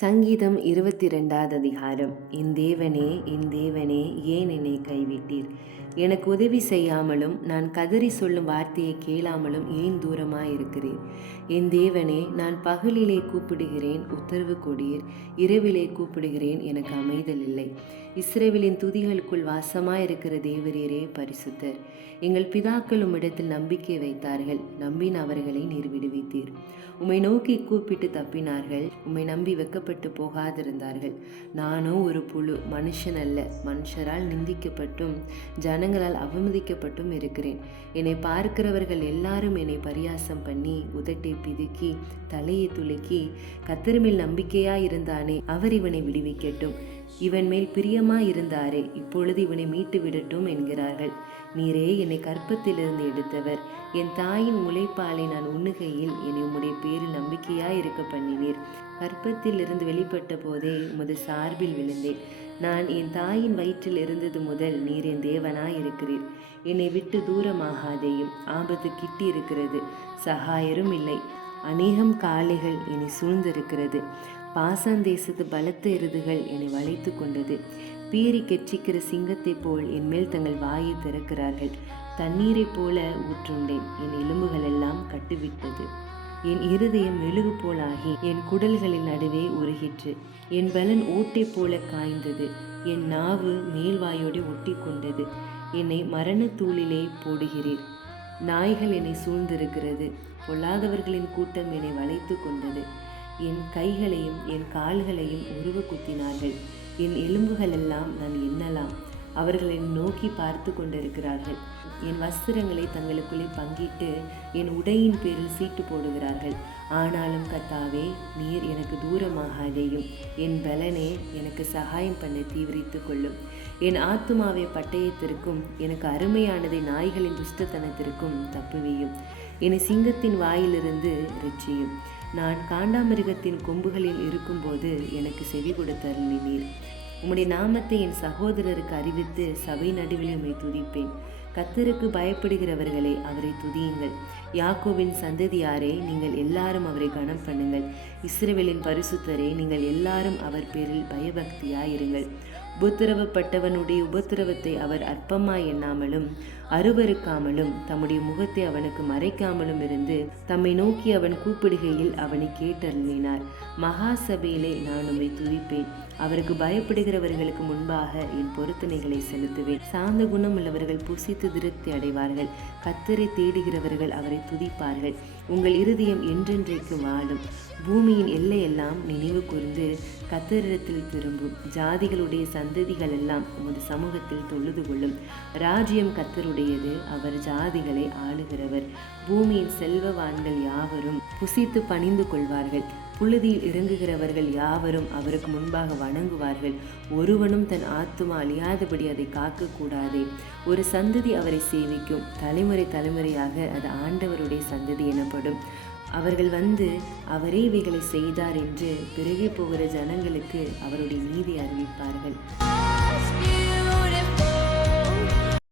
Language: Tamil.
சங்கீதம் 22வது அதிகாரம். என் தேவனே, என் தேவனே, ஏன் என்னை கைவிட்டீர்? எனக்கு உதவி செய்யாமலும் நான் கதறி சொல்லும் வார்த்தையை கேளாமலும் ஏன் தூரமாயிருக்கிறீர்? என் தேவனே, நான் பகலிலே கூப்பிடுகிறேன், உத்தரவு கொடீர். இரவிலே கூப்பிடுகிறேன், எனக்கு அமைதல் இல்லை. இஸ்ரவேலின் துதிகளுக்குள் வாசமாயிருக்கிற தேவரீரே பரிசுத்தர். எங்கள் பிதாக்கள் உம்மிடத்தில் நம்பிக்கை வைத்தார்கள், நம்பின அவர்களை நீர் விடுவித்தீர். உம்மை நோக்கி கூப்பிட்டு தப்பினார்கள், உம்மை நம்பி வெக்கப்பட்டு போகாதிருந்தார்கள். நானோ ஒரு புழு, மனுஷன் அல்ல, மனுஷரால் நிந்திக்கப்பட்டும் ஜனங்களால் அவமதிக்கப்பட்டும் இருக்கிறேன். என்னை பார்க்கிறவர்கள் எல்லாரும் என்னை பரியாசம் பண்ணி உதட்டை பிதுக்கி தலையை துலுக்கி, கர்த்தர் மேல் நம்பிக்கையாயிருந்தானே, அவர் இவனை விடுவிக்கட்டும், இவன் மேல் பிரியமாயிருந்தாரே, இப்பொழுது இவனை மீட்டு விடட்டும் என்கிறார்கள். நீரே என்னை கற்பத்திலிருந்து எடுத்தவர், என் தாயின் முளைப்பாலை நான் உண்ணுகையில் என்னை உம்முடைய பேரில் நம்பிக்கையாயிருக்க பண்ணினீர். கற்பத்தில் இருந்து வெளிப்பட்ட போதே உமது சார்பில் விழுந்தேன். நான் என் தாயின் வயிற்றில் இருந்தது முதல் நீர் என் தேவனாயிருக்கிறீர். என்னை விட்டு தூரமாகாதேயும், ஆபத்து கிட்டி இருக்கிறது, சகாயரும் இல்லை. அநேகம் காளைகள் என்னை சூழ்ந்திருக்கிறது, பாசாந்தேசத்து பலத்த எருதுகள் என்னை வளைத்து கொண்டது. பீறி கெச்சிக்கிற சிங்கத்தை போல் என் மேல் தங்கள் வாயை திறக்கிறார்கள். தண்ணீரை போல ஊற்றுண்டேன், என் எலும்புகள் எல்லாம் கட்டுவிட்டது. என் இருதயம் மெழுகு போலாகி என் குடல்களின் நடுவே உருகிற்று. என் பலன் ஓட்டை போல காய்ந்தது, என் நாவு மேல்வாயோடு ஒட்டி கொண்டது. என்னை மரணத்தூளிலே போடுகிறீர். நாய்கள் என்னை சூழ்ந்திருக்கிறது, பொல்லாதவர்களின் கூட்டம் என்னை வளைத்து கொண்டது. என் கைகளையும் என் கால்களையும் உருவ குத்தினார்கள். என் எலும்புகளெல்லாம் நான் எண்ணலாம். அவர்கள் என்னை நோக்கி பார்த்து கொண்டிருக்கிறார்கள். என் வஸ்திரங்களை தங்களுக்குள்ளே பங்கிட்டு என் உடையின் பேரில் சீட்டு போடுகிறார்கள். ஆனாலும் கர்த்தாவே, நீர் எனக்கு தூரமாகாதேயும். என் பலனே, எனக்கு சகாயம் பண்ண தீவிரித்து கொள்ளும். என் ஆத்துமாவை பட்டயத்திற்கும் எனக்கு அருமையானதை நாய்களின் துஷ்டத்தனத்திற்கும் தப்புவியும். என்னை சிங்கத்தின் வாயிலிருந்து இரட்சியும். நான் காண்டாமிருகத்தின் கொம்புகளில் இருக்கும்போது எனக்கு செவி கொடுத்தருளினீர். உம்முடைய நாமத்தை என் சகோதரருக்கு அறிவித்து சபை நடுவில் உம்மை துதிப்பேன். கர்த்தருக்கு பயப்படுகிறவர்களே, அவரை துதியுங்கள். யாக்கோபின் சந்ததியாரே, நீங்கள் எல்லாரும் அவரை கனம் பண்ணுங்கள். இஸ்ரவேலின் பரிசுத்தரே, நீங்கள் எல்லாரும் அவர் பேரில் பயபக்தியாயிருங்கள். உபத்திரவப்பட்டவனுடைய உபத்திரவத்தை அவர் அற்பமாய் எண்ணாமலும் அருவருக்காமலும் தம்முடைய முகத்தை அவனுக்கு மறைக்காமலும் இருந்து தம்மை நோக்கி அவன் கூப்பிடுகையில் அவனை கேட்டருளினார். மகா சபையிலே நான் உம்மை துதிப்பேன். அவருக்கு பயப்படுகிறவர்களுக்கு முன்பாக என் பொருத்தனைகளை செலுத்துவேன். சாந்த குணம் உள்ளவர்கள் புசித்து திருப்தி அடைவார்கள். கர்த்தரை தேடுகிறவர்கள் அவரை துதிப்பார்கள். உங்கள் இருதயம் என்றென்றைக்கு வாழும். பூமியின் எல்லையெல்லாம் நினைவு கூர்ந்து கர்த்தரிடத்தில் திரும்பும். ஜாதிகளுடைய சந்ததிகள் எல்லாம் உமது சமூகத்தில் தொழுது கொள்ளும். ராஜ்யம் கர்த்தருடையது, அவர் ஜாதிகளை ஆளுகிறவர். பூமியின் செல்வவான்கள் யாவரும் புசித்து பணிந்து கொள்வார்கள். புழுதியில் இறங்குகிறவர்கள் யாவரும் அவருக்கு முன்பாக வணங்குவார்கள். ஒருவனும் தன் ஆத்துமா அழியாதபடி அதை காக்கக்கூடாதே. ஒரு சந்ததி அவரை சேவிக்கும், தலைமுறை தலைமுறையாக அது ஆண்டவருடைய சந்ததி எனப்படும். அவர்கள் வந்து அவரே இவைகளை செய்தார் என்று பிறகே போகிற ஜனங்களுக்கு அவருடைய நீதி அறிவிப்பார்கள்.